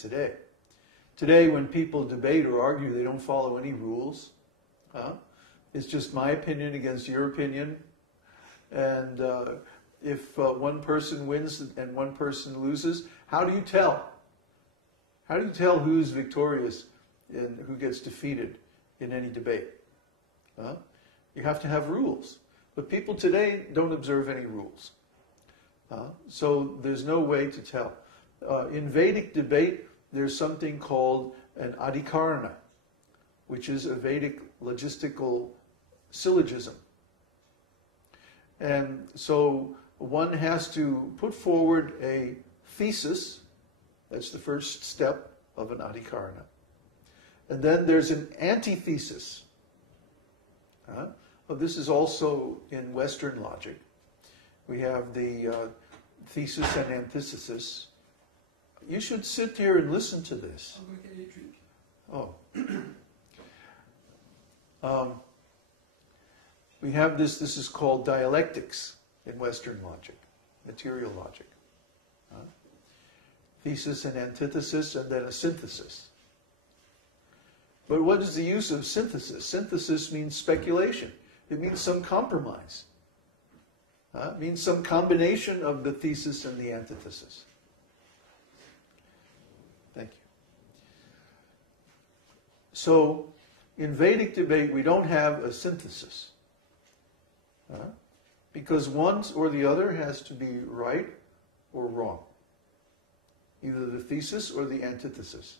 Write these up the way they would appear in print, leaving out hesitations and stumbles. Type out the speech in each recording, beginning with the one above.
today. Today, when people debate or argue, they don't follow any rules. It's just my opinion against your opinion. And if one person wins and one person loses, how do you tell? How do you tell who's victorious and who gets defeated in any debate? You have to have rules. But people today don't observe any rules. So there's no way to tell. In Vedic debate, there's something called an adhikarana, which is a Vedic logistical syllogism. And so one has to put forward a thesis. That's the first step of an adhikarana. And then there's an antithesis. Well, this is also in Western logic. We have the thesis and antithesis. You should sit here and listen to this. I'm going to get you a drink. Oh. We have this is called dialectics in Western logic, material logic. Thesis and antithesis, and then a synthesis. But what is the use of synthesis? Synthesis means speculation. It means some compromise. It means some combination of the thesis and the antithesis. Thank you. So, in Vedic debate, we don't have a synthesis. Because one or the other has to be right or wrong. Either the thesis or the antithesis.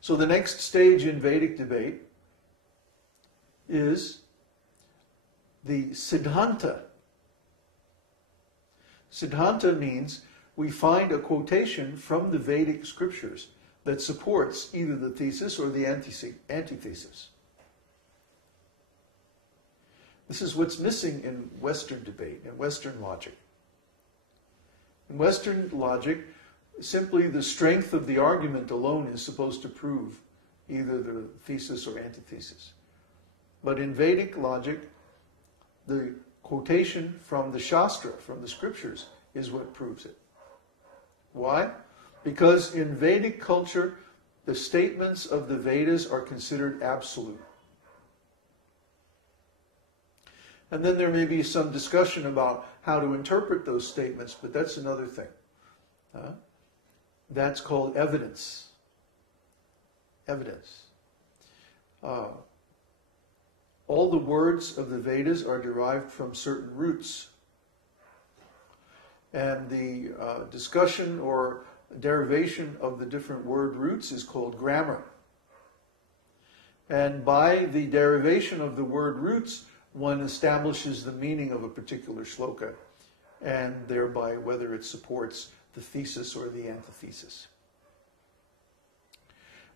So the next stage in Vedic debate is the Siddhanta. Siddhanta means we find a quotation from the Vedic scriptures that supports either the thesis or the antithesis. This is what's missing in Western debate, in Western logic. In Western logic, simply the strength of the argument alone is supposed to prove either the thesis or antithesis. But in Vedic logic, the quotation from the Shastra, from the scriptures, is what proves it. Why? Because in Vedic culture, the statements of the Vedas are considered absolute. And then there may be some discussion about how to interpret those statements, but that's another thing. That's called evidence. Evidence. All the words of the Vedas are derived from certain roots. And the discussion or derivation of the different word roots is called grammar. And by the derivation of the word roots, one establishes the meaning of a particular shloka, and thereby whether it supports the thesis or the antithesis.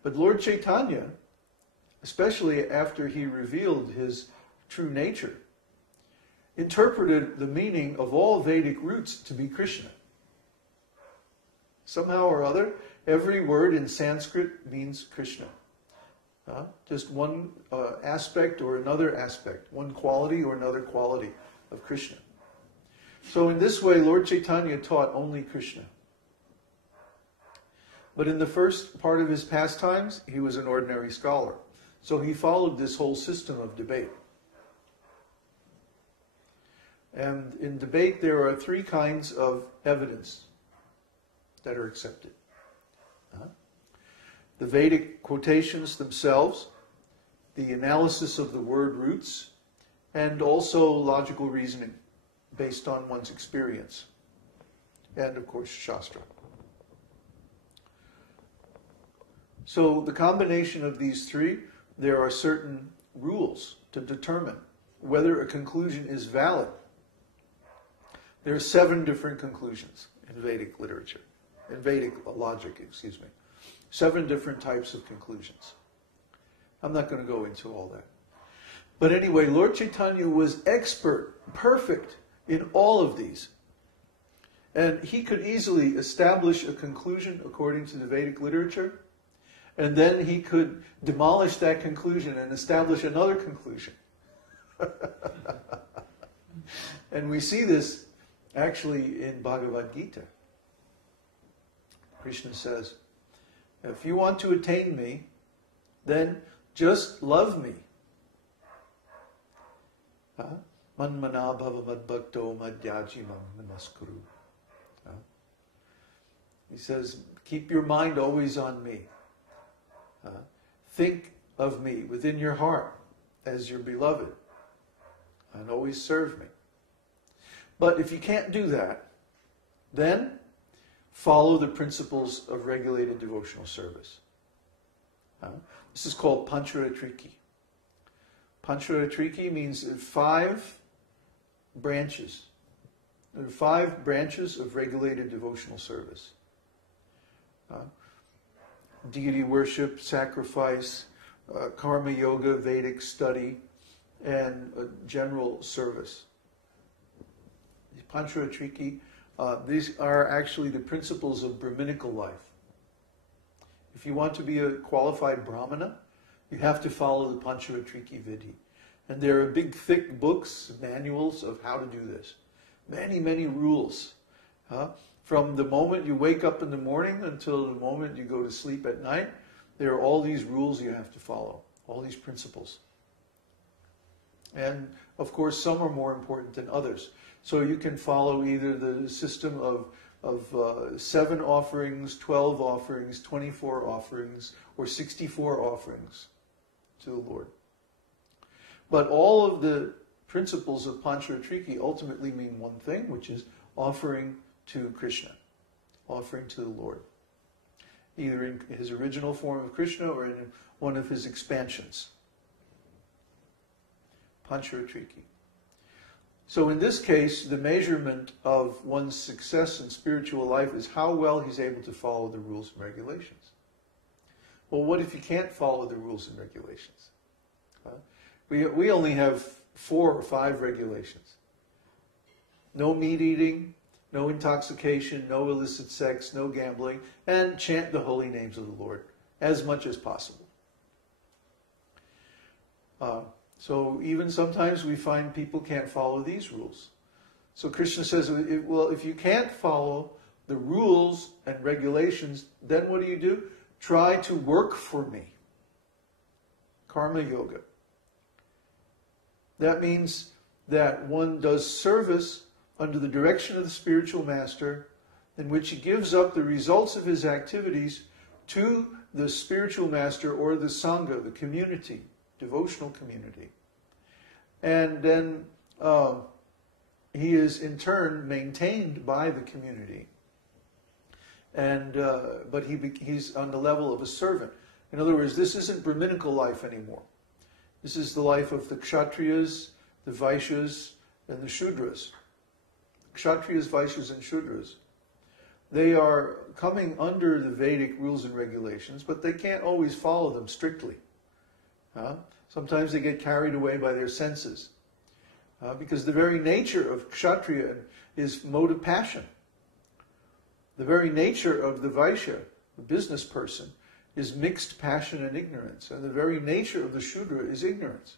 But Lord Caitanya, especially after he revealed his true nature, interpreted the meaning of all Vedic roots to be Krishna. Somehow or other, every word in Sanskrit means Krishna. Just one aspect or another aspect, one quality or another quality of Krishna. So in this way, Lord Caitanya taught only Krishna. But in the first part of his pastimes, he was an ordinary scholar. So he followed this whole system of debate. And in debate, there are three kinds of evidence that are accepted. The Vedic quotations themselves, the analysis of the word roots, and also logical reasoning based on one's experience. And of course, Shastra. So the combination of these three, there are certain rules to determine whether a conclusion is valid. There are 7 different conclusions in Vedic literature, in Vedic logic, 7 different types of conclusions. I'm not going to go into all that. But anyway, Lord Caitanya was expert, perfect in all of these. And he could easily establish a conclusion according to the Vedic literature, and then he could demolish that conclusion and establish another conclusion. And we see this actually in Bhagavad Gita. Krishna says, if you want to attain me, then just love me. Manmana bhava madbhakto madhyajimam namaskuru. He says, keep your mind always on me. Think of me within your heart as your beloved, and always serve me. But if you can't do that, then follow the principles of regulated devotional service. This is called Pancharatriki. Pancharatriki means 5 branches. There are 5 branches of regulated devotional service. Deity worship, sacrifice, karma yoga, Vedic study, and general service. Pancharatriki, these are actually the principles of Brahminical life. If you want to be a qualified Brahmana, you have to follow the Pancharatriki Vidhi. And there are big, thick books, manuals of how to do this. Many, many rules. From the moment you wake up in the morning until the moment you go to sleep at night, there are all these rules you have to follow, all these principles. And of course, some are more important than others. So you can follow either the system of 7 offerings, 12 offerings, 24 offerings, or 64 offerings to the Lord. But all of the principles of Pancharatriki ultimately mean one thing, which is offering to Krishna, offering to the Lord, either in his original form of Krishna or in one of his expansions. Pancharatriki. So in this case, the measurement of one's success in spiritual life is how well he's able to follow the rules and regulations. Well, what if you can't follow the rules and regulations? We only have 4 or 5 regulations. No meat eating, no intoxication, no illicit sex, no gambling, and chant the holy names of the Lord as much as possible. So even sometimes we find people can't follow these rules. So Krishna says, well, if you can't follow the rules and regulations, then what do? Try to work for me. Karma yoga. That means that one does service under the direction of the spiritual master, in which he gives up the results of his activities to the spiritual master or the Sangha, the community, devotional community. And then he is in turn maintained by the community. And but he's on the level of a servant. In other words, this isn't Brahminical life anymore. This is the life of the Kshatriyas, the Vaishyas, and the Shudras. Kshatriyas, Vaishyas, and Shudras. They are coming under the Vedic rules and regulations, but they can't always follow them strictly. Sometimes they get carried away by their senses. Because the very nature of Kshatriya is mode of passion. The very nature of the Vaishya, the business person, is mixed passion and ignorance. And the very nature of the Shudra is ignorance.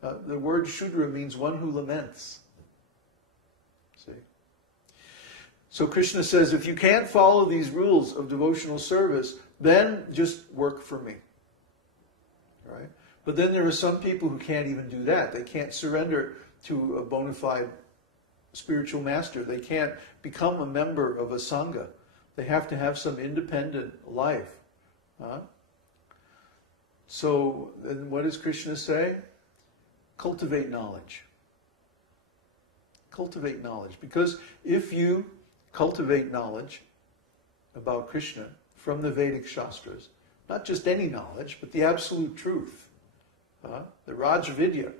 The word Shudra means one who laments. See? So Krishna says, if you can't follow these rules of devotional service, then just work for me. Right? But then there are some people who can't even do that. They can't surrender to a bona fide spiritual master. They can't become a member of a Sangha. They have to have some independent life. So then what does Krishna say? Cultivate knowledge. Cultivate knowledge. Because if you cultivate knowledge about Krishna from the Vedic Shastras, not just any knowledge, but the absolute truth, the Rajavidya,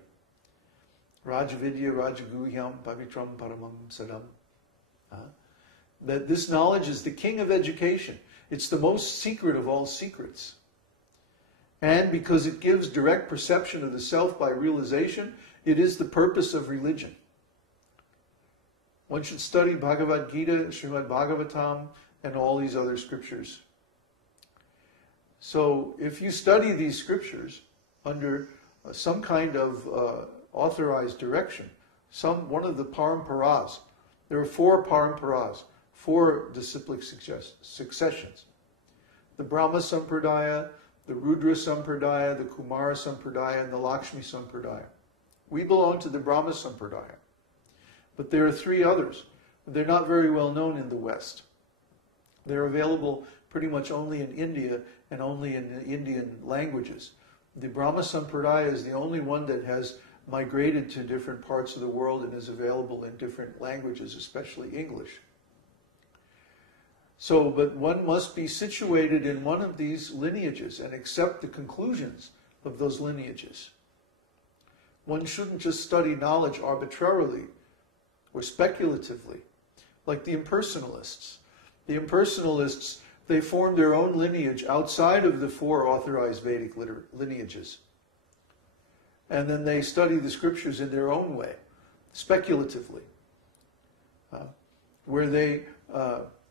Rajaguhyam, Pavitram, Paramam, Sadam, that this knowledge is the king of education. It's the most secret of all secrets. And because it gives direct perception of the self by realization, it is the purpose of religion. One should study Bhagavad Gita, Srimad Bhagavatam, and all these other scriptures. So if you study these scriptures under some kind of authorized direction, one of the paramparas, there are 4 paramparas, 4 disciplic successions. The Brahma Sampradaya, the Rudra Sampradaya, the Kumara Sampradaya, and the Lakshmi Sampradaya. We belong to the Brahma Sampradaya. But there are 3 others. They're not very well known in the West. They're available pretty much only in India and only in the Indian languages. The Brahma Sampradaya is the only one that has migrated to different parts of the world and is available in different languages, especially English. So, but one must be situated in one of these lineages and accept the conclusions of those lineages. One shouldn't just study knowledge arbitrarily or speculatively, like the impersonalists. The impersonalists, they form their own lineage outside of the 4 authorized Vedic lineages. And then they study the scriptures in their own way, speculatively, where they